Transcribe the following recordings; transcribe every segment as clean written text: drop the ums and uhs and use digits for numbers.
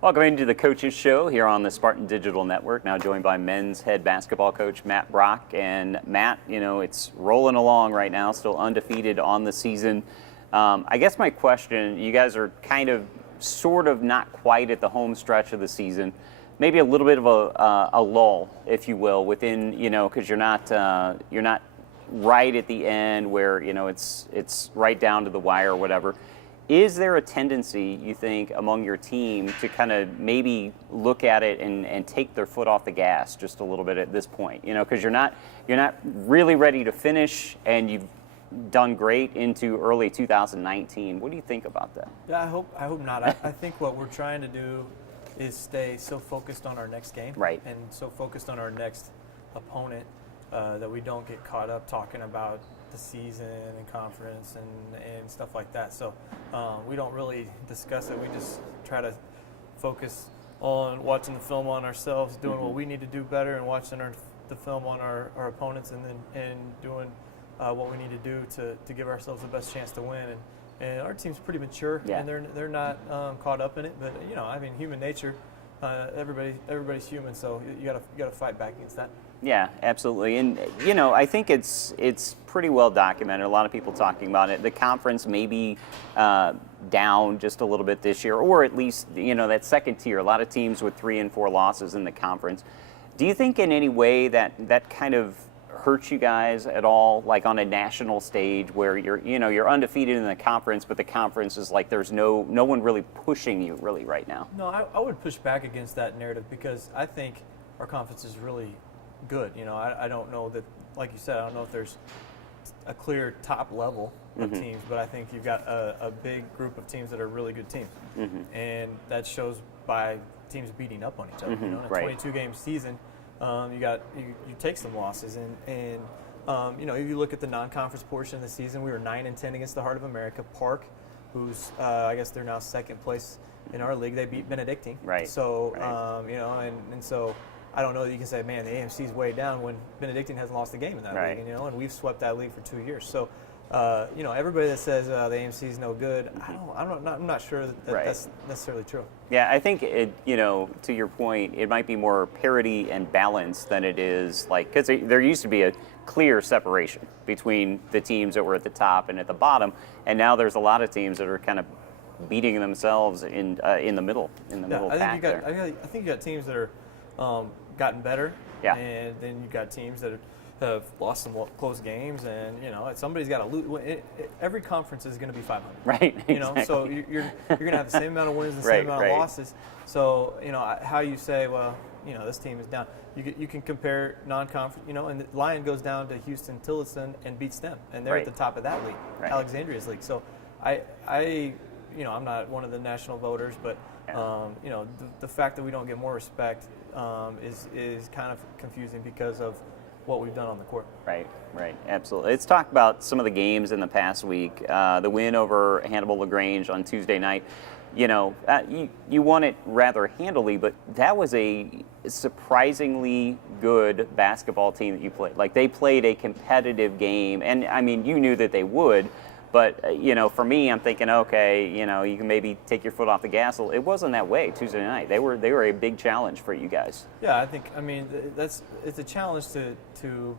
Welcome into the Coaches Show here on the Spartan Digital Network. Now joined by men's head basketball coach Matt Brock. And Matt, it's rolling along right now, still undefeated on the season. I guess my question, you guys are kind of, sort of not quite at the home stretch of the season. Maybe a little bit of a lull, if you will, within, because you're not right at the end where, it's right down to the wire or whatever. Is there a tendency, you think, among your team to kind of maybe look at it and take their foot off the gas just a little bit at this point? Because you're not really ready to finish, and you've done great into early 2019. What do you think about that? Yeah, I hope not. I think what we're trying to do is stay so focused on our next game, right, and so focused on our next opponent that we don't get caught up talking about the season and conference and stuff like that. So we don't really discuss it. We just try to focus on watching the film on ourselves, doing what we need to do better, and watching the film on our opponents, and doing what we need to do to give ourselves the best chance to win. And our team's pretty mature, yeah, and they're not caught up in it. But human nature. Everybody's human, so you gotta fight back against that. Yeah, absolutely. And I think it's pretty well documented. A lot of people talking about it. The conference may be down just a little bit this year, or at least that second tier. A lot of teams with 3 and 4 losses in the conference. Do you think in any way that kind of hurts you guys at all, like on a national stage where you're undefeated in the conference, but the conference is like there's no one really pushing you really right now? No, I would push back against that narrative, because I think our conference is really good. I don't know that, like you said, I don't know if there's a clear top level of teams, but I think you've got a big group of teams that are really good teams, and that shows by teams beating up on each other. In a 22-game season, you take some losses, and if you look at the non-conference portion of the season, we were 9-10 against the Heart of America. Park, who's I guess they're now second place in our league, they beat Benedictine. Right. So and so I don't know that you can say, man, the AMC's way down when Benedictine hasn't lost a game in that league, and we've swept that league for 2 years. So everybody that says the AMC's no good, I'm not sure that that's necessarily true. Yeah, I think to your point, it might be more parity and balance than it is because there used to be a clear separation between the teams that were at the top and at the bottom, and now there's a lot of teams that are kind of beating themselves in the middle pack. I think you got teams that are gotten better, and then you got teams that have lost some close games, and somebody's got to lose. Every conference is going to be 500, right? Exactly. So you're going to have the same amount of wins and the same amount of losses. So how you say, well, this team is down. You can compare non-conference, and the Lion goes down to Houston Tillotson and beats them, and they're at the top of that league, Alexandria's league. So I'm not one of the national voters, but the fact that we don't get more respect is kind of confusing because of what we've done on the court. Right, absolutely. Let's talk about some of the games in the past week. The win over Hannibal LaGrange on Tuesday night. You won it rather handily, but that was a surprisingly good basketball team that you played. Like, they played a competitive game, and I mean, you knew that they would. But, for me, I'm thinking, okay, you can maybe take your foot off the gas. It wasn't that way Tuesday night. They were a big challenge for you guys. Yeah, it's a challenge to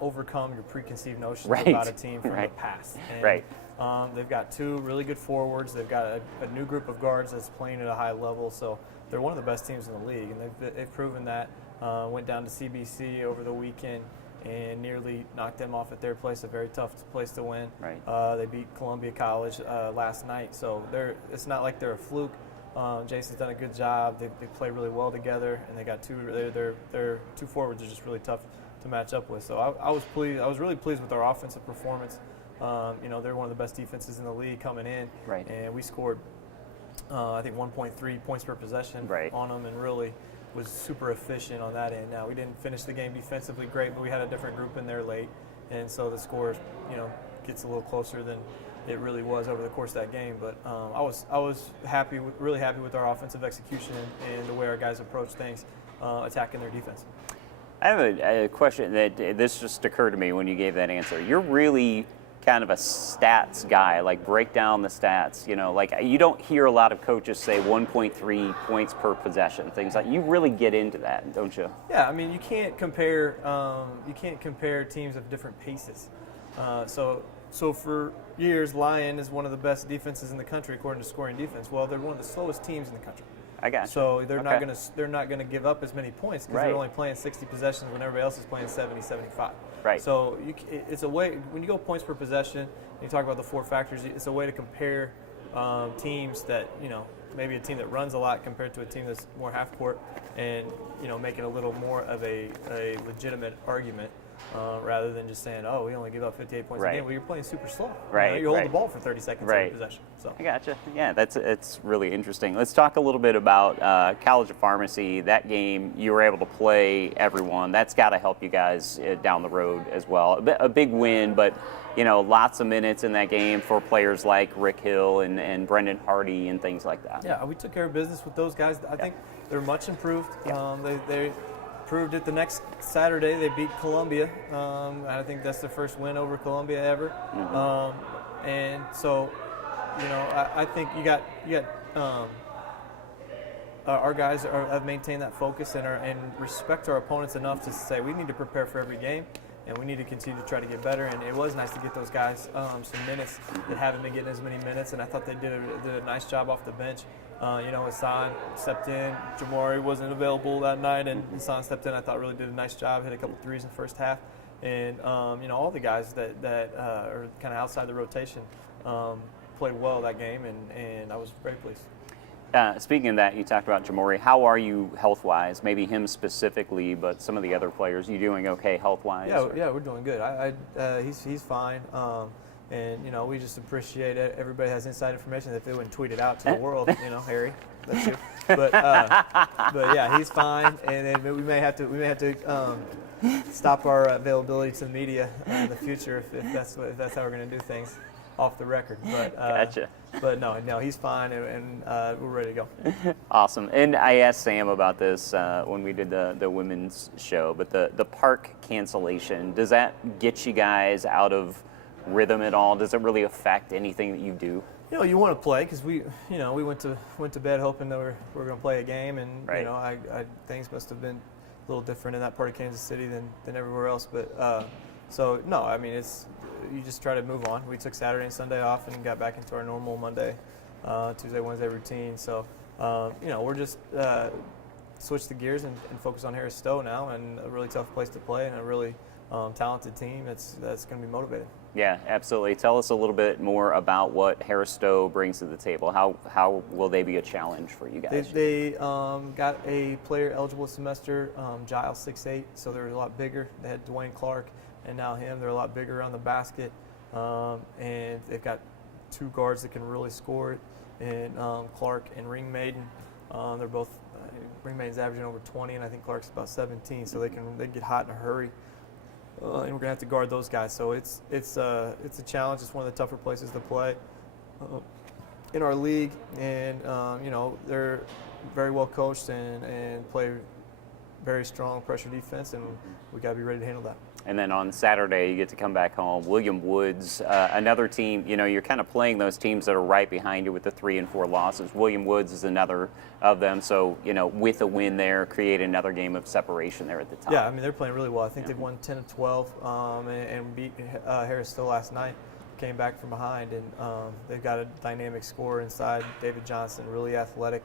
overcome your preconceived notions about a team from the past. And, they've got 2 really good forwards. They've got a new group of guards that's playing at a high level. So they're one of the best teams in the league, and they've proven that. Went down to CBC over the weekend and nearly knocked them off at their place, a very tough place to win. They beat Columbia College last night, so it's not like they're a fluke. Jason's done a good job. They play really well together, and they got their 2 forwards are just really tough to match up with. So I was pleased. I was really pleased with our offensive performance. They're one of the best defenses in the league coming in, and we scored I think 1.3 points per possession on them, and really was super efficient on that end. Now, we didn't finish the game defensively great, but we had a different group in there late, and so the score, gets a little closer than it really was over the course of that game. But I was really happy with our offensive execution and the way our guys approach things, attacking their defense. I have a question that this just occurred to me when you gave that answer. You're really kind of a stats guy, like break down the stats. You know, like you don't hear a lot of coaches say 1.3 points per possession, things like. You really get into that, don't you? Yeah, I mean, you can't compare teams of different paces. So for years, Lyon is one of the best defenses in the country according to scoring defense. Well, they're one of the slowest teams in the country. I got you. So they're not gonna give up as many points because they're only playing 60 possessions when everybody else is playing 70, 75. Right. So it's a way, when you go points per possession, and you talk about the 4 factors, it's a way to compare teams that, you know, maybe a team that runs a lot compared to a team that's more half court, and, you know, make it a little more of a legitimate argument. Rather than just saying, oh, we only give up 58 points a game. Well, you're playing super slow. Right. You know, you hold the ball for 30 seconds every possession. So. I gotcha. Yeah, it's really interesting. Let's talk a little bit about College of Pharmacy. That game, you were able to play everyone. That's got to help you guys down the road as well. A big win, but, you know, lots of minutes in that game for players like Rick Hill and Brendan Hardy and things like that. Yeah, we took care of business with those guys. I think they're much improved. They proved it the next Saturday. They beat Columbia. I think that's their first win over Columbia ever. Mm-hmm. And so, you know, I think you got our guys have maintained that focus and respect our opponents enough to say we need to prepare for every game, and we need to continue to try to get better. And it was nice to get those guys some minutes that haven't been getting as many minutes, and I thought they did a nice job off the bench. You know, Hassan stepped in. Jamari wasn't available that night, and Hassan stepped in. I thought really did a nice job, hit a couple threes in the first half. And, you know, all the guys that are kind of outside the rotation played well that game, and I was very pleased. Speaking of that, you talked about Jamari. How are you health-wise? Maybe him specifically, but some of the other players. You doing okay health-wise? Yeah, we're doing good. He's fine. And, you know, we just appreciate it. Everybody has inside information that they wouldn't tweet it out to the world. You know, Harry, that's you. But yeah, he's fine. And then we may have to stop our availability to the media in the future if that's how we're going to do things off the record. But gotcha. But no, he's fine, and we're ready to go. Awesome. And I asked Sam about this when we did the women's show. But the park cancellation, does that get you guys out of rhythm at all? Does it really affect anything that you do? You know, you want to play because we went to bed hoping that we're going to play a game, and you know, things must have been a little different in that part of Kansas City than everywhere else. But so no, I mean, you just try to move on. We took Saturday and Sunday off and got back into our normal Monday, Tuesday, Wednesday routine. So you know, we're just switch the gears and focus on Harris Stowe now, and a really tough place to play and a really talented team that's going to be motivated. Yeah, absolutely. Tell us a little bit more about what Harris Stowe brings to the table. How will they be a challenge for you guys? They got a player eligible semester, Giles 6'8", so they're a lot bigger. They had Dwayne Clark and now him. They're a lot bigger on the basket, and they've got 2 guards that can really score it, and Clark and Ring Maiden. They're both Ring Maiden's averaging over 20, and I think Clark's about 17, so they get hot in a hurry. And we're going to have to guard those guys. So it's a challenge. It's one of the tougher places to play in our league. And, you know, they're very well coached and play very strong pressure defense, and we got to be ready to handle that. And then on Saturday, you get to come back home. William Woods, another team, you know, you're kind of playing those teams that are right behind you with the 3 and 4 losses. William Woods is another of them. So, you know, with a win there, create another game of separation there at the top. Yeah, I mean, they're playing really well. I think they've won 10 of 12 and beat Harris Stowe last night. Came back from behind, and they've got a dynamic scorer inside, David Johnson, really athletic,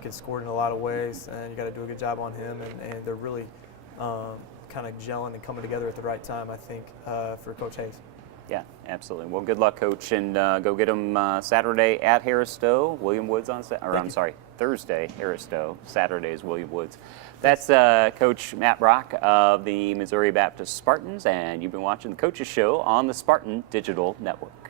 can score in a lot of ways, and you got to do a good job on him. And they're really kind of gelling and coming together at the right time, I think, for Coach Hayes. Yeah, absolutely. Well, good luck, Coach, and go get them Saturday at Harris Stowe. William Woods on Thursday, Harris Stowe. Saturday is William Woods. That's Coach Matt Brock of the Missouri Baptist Spartans, and you've been watching the Coaches Show on the Spartan Digital Network.